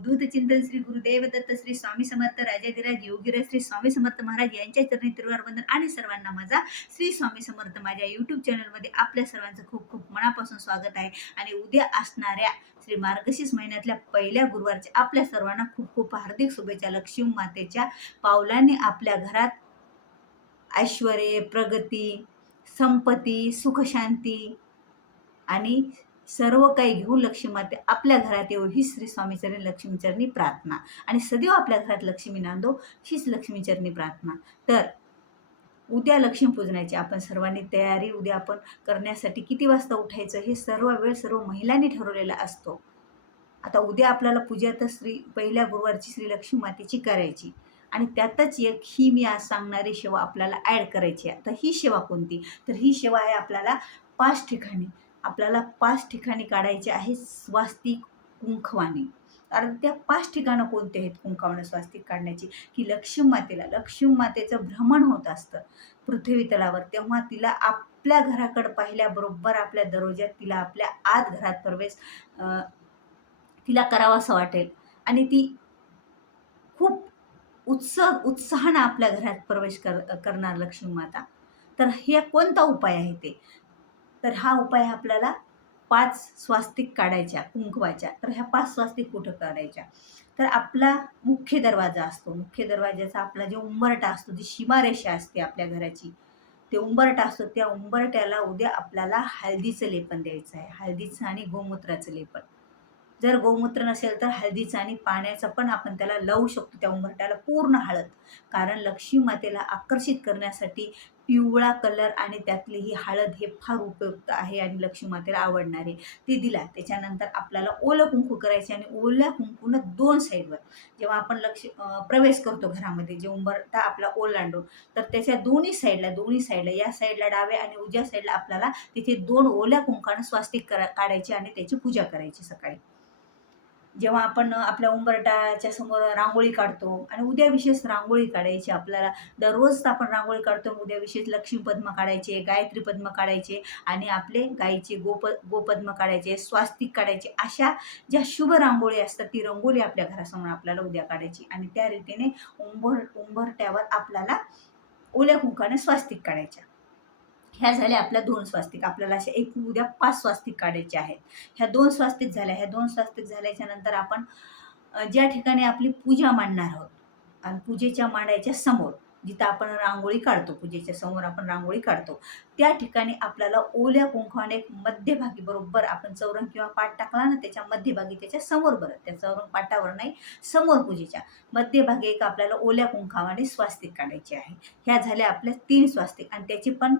अवधूत चिंतन श्री गुरुदेव दत्त श्री स्वामी समर्थ राजाधिराज योगीराज श्री स्वामी समर्थ महाराज यांच्या चरणी त्रिवार वंदन आणि सर्वांना माझा श्री स्वामी समर्थ माझ्या YouTube चॅनलमध्ये आपल्या सर्वांचं खूप खूप मनापासून स्वागत आहे. आणि उद्या असणाऱ्या श्री मार्गशीर्ष महिन्यातल्या पहिल्या गुरुवारच्या आपल्या सर्वांना खूप खूप हार्दिक शुभेच्छा. लक्ष्मी मातेच्या पावलांनी आपल्या घरात ऐश्वर्य, प्रगती, संपत्ती, सुखशांती आणि सर्व काही घेऊन लक्ष्मी माते आपल्या घरात येऊ ही श्री स्वामीचरणी लक्ष्मीचरणी प्रार्थना. आणि सदैव आपल्या घरात लक्ष्मी नांदो हीच लक्ष्मीचरणी प्रार्थना. तर उद्या लक्ष्मीपूजनाची आपण सर्वांनी तयारी उद्या आपण करण्यासाठी किती वाजता उठायचं हे सर्व वेळ सर्व महिलांनी ठरवलेला असतो. आता उद्या आपल्याला पूजा तर पहिल्या गुरुवारची श्री लक्ष्मी मातेची करायची आणि त्यातच एक ही मी आज सांगणारी सेवा आपल्याला ॲड करायची आहे. तर ही सेवा कोणती? तर ही सेवा आहे आपल्याला 5 ठिकाणी. आपल्याला 5 ठिकाणी काढायचे आहे स्वास्तिक कुंकवाने. कारण त्या 5 ठिकाणं कोणते आहेत कुंकवाने स्वास्तिक काढण्याची? की लक्ष्मी मातेचं भ्रमण होत असतं पृथ्वी तलावर. तेव्हा तिला आपल्या घराकडे पाहिल्याबरोबर आपल्या दरवाज्यात तिला आपल्या आत घरात प्रवेश तिला करावासं वाटेल आणि ती खूप उत्साहानं आपल्या घरात प्रवेश करणार लक्ष्मी माता. तर हे कोणता उपाय आहे ते? तर हा उपाय आपल्याला 5 स्वास्तिक काढायच्या कुंकवाच्या. तर ह्या 5 स्वास्तिक कुठं काढायच्या? तर आपला मुख्य दरवाजा असतो. मुख्य दरवाजाचा आपला जो उंबरठा असतो, जी सीमारेषा असते आपल्या घराची, ते उंबरठा असतो. त्या उंबरठ्याला उद्या आपल्याला हळदीचं लेपन द्यायचं आहे. हळदीचं आणि गोमूत्राचं लेपन. जर गोमूत्र नसेल तर हळदीचं आणि पाण्याचं पण आपण त्याला लावू शकतो त्या उंबरठ्याला पूर्ण हळद. कारण लक्ष्मी मातेला आकर्षित करण्यासाठी पिवळा कलर आणि त्यातली ही हळद हे फार उपयुक्त आहे आणि लक्ष्मी मातेला आवडणारे. ती दिला. त्याच्यानंतर आपल्याला ओलं कुंकू करायचे आणि ओल्या कुंकूनं 2 साईडवर जेव्हा आपण प्रवेश करतो घरामध्ये, जे उंबरठा आपला ओलांडून, तर त्याच्या दोन्ही साईडला या साईडला डाव्या आणि उजव्या साईडला आपल्याला तिथे 2 ओल्या कुंकानं स्वास्तिक काढायचे आणि त्याची पूजा करायची सकाळी. जेव्हा आपण आपल्या उंबरठ्याच्या समोर रांगोळी काढतो आणि उद्या विशेष रांगोळी काढायची आपल्याला. दररोज तर आपण रांगोळी काढतो, उद्या विशेष लक्ष्मी पद्म काढायचे, गायत्री पद्म काढायचे आणि आपले गायीचे गोपद्म काढायचे, स्वास्तिक काढायचे. अशा ज्या शुभ रांगोळी असतात ती रांगोळी आपल्या घरासमोर आपल्याला उद्या काढायची आणि त्या रीतीने उंबरठ्यावर आपल्याला ओल्या कुंकाने स्वास्तिक काढायच्या. ह्या झाल्या आपल्या 2 स्वास्तिक. आपल्याला अशा एकूण उद्या 5 स्वास्तिक काढायचे आहेत. ह्या 2 स्वास्तिक झाल्या. ह्या 2 स्वास्तिक झाल्याच्या नंतर आपण ज्या ठिकाणी आपली पूजा मांडणार आहोत आणि पूजेच्या मांडायच्या समोर जिथं आपण रांगोळी काढतो, पूजेच्या समोर आपण रांगोळी काढतो, त्या ठिकाणी आपल्याला ओल्या कुंकवाने एक मध्यभागी बरोबर आपण चौरंग किंवा पाट टाकला ना, त्याच्या मध्यभागी त्याच्या समोर, बरं त्या चौरंग पाटावर नाही, समोर पूजेच्या मध्यभागी एक आपल्याला ओल्या कुंकवाने स्वास्तिक काढायचे आहे. ह्या झाल्या आपल्या 3 स्वास्तिक आणि त्याची पण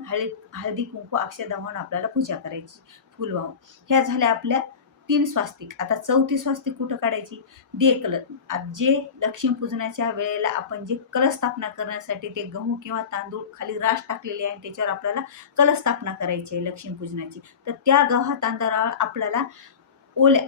हळदी कुंकू अक्षदा वाहून आपल्याला पूजा करायची, फूल वाहून. ह्या झाल्या आपल्या 3 स्वास्तिक. आता 4थी स्वास्तिक कुठं काढायची? जे लक्ष्मीपूजनाच्या वेळेला आपण जे कलश स्थापना करण्यासाठी ते गहू किंवा तांदूळ खाली राश टाकलेली आहे आणि त्याच्यावर आपल्याला कलश स्थापना करायची आहे लक्ष्मीपूजनाची. तर त्या गव्हा तांदळावर आपल्याला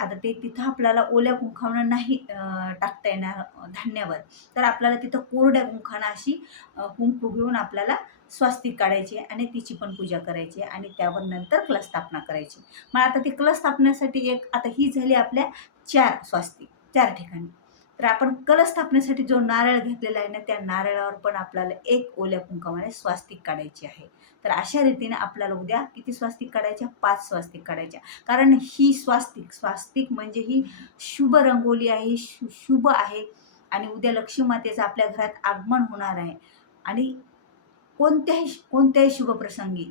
आता ते तिथं आपल्याला ओल्या कुंकानं नाही टाकता येणार धान्यावर. तर आपल्याला तिथं कोरड्या कुंकानं अशी कुंकू घेऊन आपल्याला स्वास्तिक काढायची आणि तिची पण पूजा करायची आणि त्यावर नंतर कलश स्थापना करायची. मग आता ती कलश स्थापनेसाठी आता ही झाली आपल्या 4 स्वास्तिक 4 ठिकाणी. तर आपण कलश स्थापनेसाठी जो नारळ घेतलेला आहे ना, त्या नारळावर पण आपल्याला एक ओल्या कुंकवाने स्वास्तिक काढायची आहे. तर अशा रीतीने आपल्याला उद्या किती स्वास्तिक काढायच्या? 5 स्वास्तिक काढायच्या. कारण ही स्वास्तिक म्हणजे ही शुभ रंगोली आहे, शुभ आहे आणि उद्या लक्ष्मी मातेचं आपल्या घरात आगमन होणार आहे आणि कोणत्याही शुभ प्रसंगी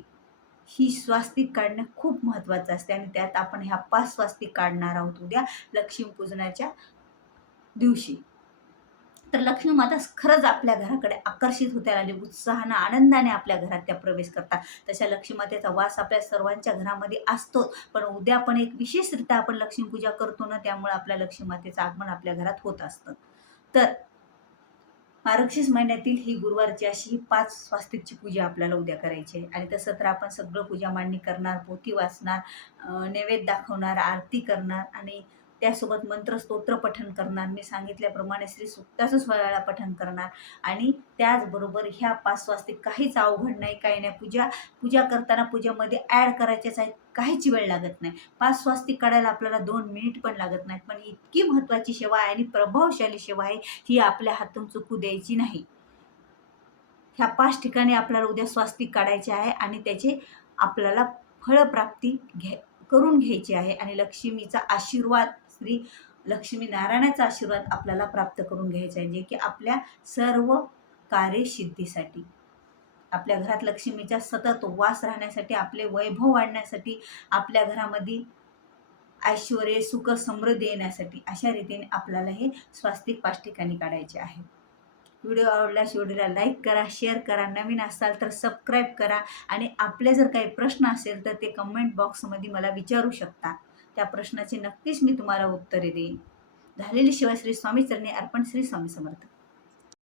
ही स्वास्तिक काढणं खूप महत्त्वाचं असते आणि त्यात आपण ह्या 5 स्वास्तिक काढणार आहोत उद्या लक्ष्मीपूजनाच्या दिवशी. तर लक्ष्मी माता खरंच आपल्या घराकडे आकर्षित होत्या आणि उत्साहानं आनंदाने आपल्या घरात त्या प्रवेश करतात. तशा लक्ष्मी मातेचा वास आपल्या सर्वांच्या घरामध्ये असतो. पण उद्या पण एक विशेषरित्या आपण लक्ष्मीपूजा करतो ना, त्यामुळे आपल्या लक्ष्मी मातेचं आगमन आपल्या घरात होत असतं. तर मार्गशीर्ष महिन्यातील ही गुरुवारची अशी ही 5 स्वास्तिकची पूजा आपल्याला उद्या करायची आहे. आणि तसं तर आपण सगळं पूजा मांडणी करणार, पोथी वाचणार, नैवेद्य दाखवणार, आरती करणार आणि त्यासोबत मंत्रस्तोत्र पठण करणार. मी सांगितल्याप्रमाणे श्री सुक्ताचं 16 वेळा पठण करणार आणि त्याचबरोबर ह्या 5 स्वास्तिक काहीच अवघड नाही, काही नाही. पूजा करताना पूजेमध्ये ॲड करायचेच आहेत काहीच वेळ लागत नाही. 5 स्वास्तिक काढायला आपल्याला 2 मिनिट पण लागत नाहीत. पण इतकी महत्त्वाची सेवा आहे आणि प्रभावशाली सेवा आहे, ही आपल्या हातून चुकू द्यायची नाही. ह्या 5 ठिकाणी आपल्याला उद्या स्वास्तिक काढायचे आहे आणि त्याचे आपल्याला फळप्राप्ती करून घ्यायची आहे आणि लक्ष्मीचा आशीर्वाद, श्री लक्ष्मीनारायणाचा आशीर्वाद आपल्याला प्राप्त करून घ्यायचा आहे, जे की आपल्या सर्व कार्यसिद्धीसाठी, आपल्या घरात लक्ष्मीचा सतत वास राहण्यासाठी, आपले वैभव वाढण्यासाठी, आपल्या घरामध्ये ऐश्वर्य, सुख, समृद्धी येण्यासाठी अशा रीतीने आपल्याला हे स्वास्तिक 5 ठिकाणी काढायचे आहे. व्हिडिओ आवडल्यास व्हिडिओला लाईक करा, शेअर करा, नवीन असाल तर सबस्क्राईब करा आणि आपले जर काही प्रश्न असेल तर ते कमेंट बॉक्समध्ये मला विचारू शकता. त्या प्रश्नाचे नक्कीच मी तुम्हाला उत्तरे देईन. झालेली सेवा श्री स्वामी चरणी अर्पण. श्री स्वामी समर्थ.